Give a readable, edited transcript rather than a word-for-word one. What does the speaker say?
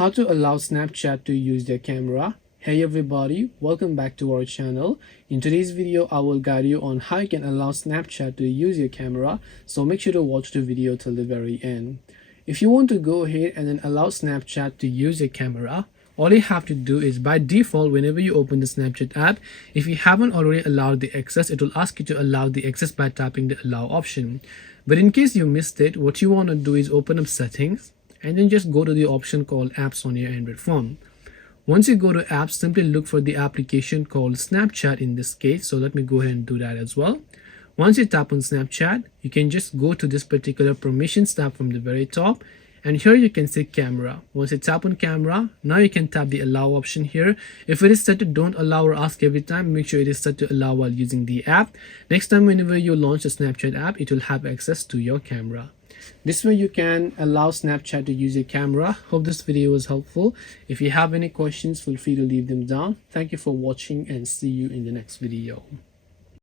How to allow Snapchat to use their camera. Hey everybody, welcome back to our channel. In today's video, I will guide you on how you can allow Snapchat to use your camera, so make sure to watch the video till the very end. If you want to go ahead and then allow Snapchat to use your camera, all you have to do is, by default, whenever you open the Snapchat app, if you haven't already allowed the access, it will ask you to allow the access by tapping the allow option. But in case you missed it, what you want to do is open up settings and then just go to the option called apps on your Android phone. Once you go to apps, simply look for the application called Snapchat in this case. So let me go ahead and do that as well. Once you tap on Snapchat, you can just go to this particular permissions tab from the very top, and here you can say camera. Once you tap on camera, now you can tap the allow option here. If it is set to don't allow or ask every time, make sure it is set to allow while using the app. Next time whenever you launch the Snapchat app, it will have access to your camera. This way you can allow Snapchat to use your camera. Hope this video was helpful. If you have any questions, feel free to leave them down. Thank you for watching and see you in the next video.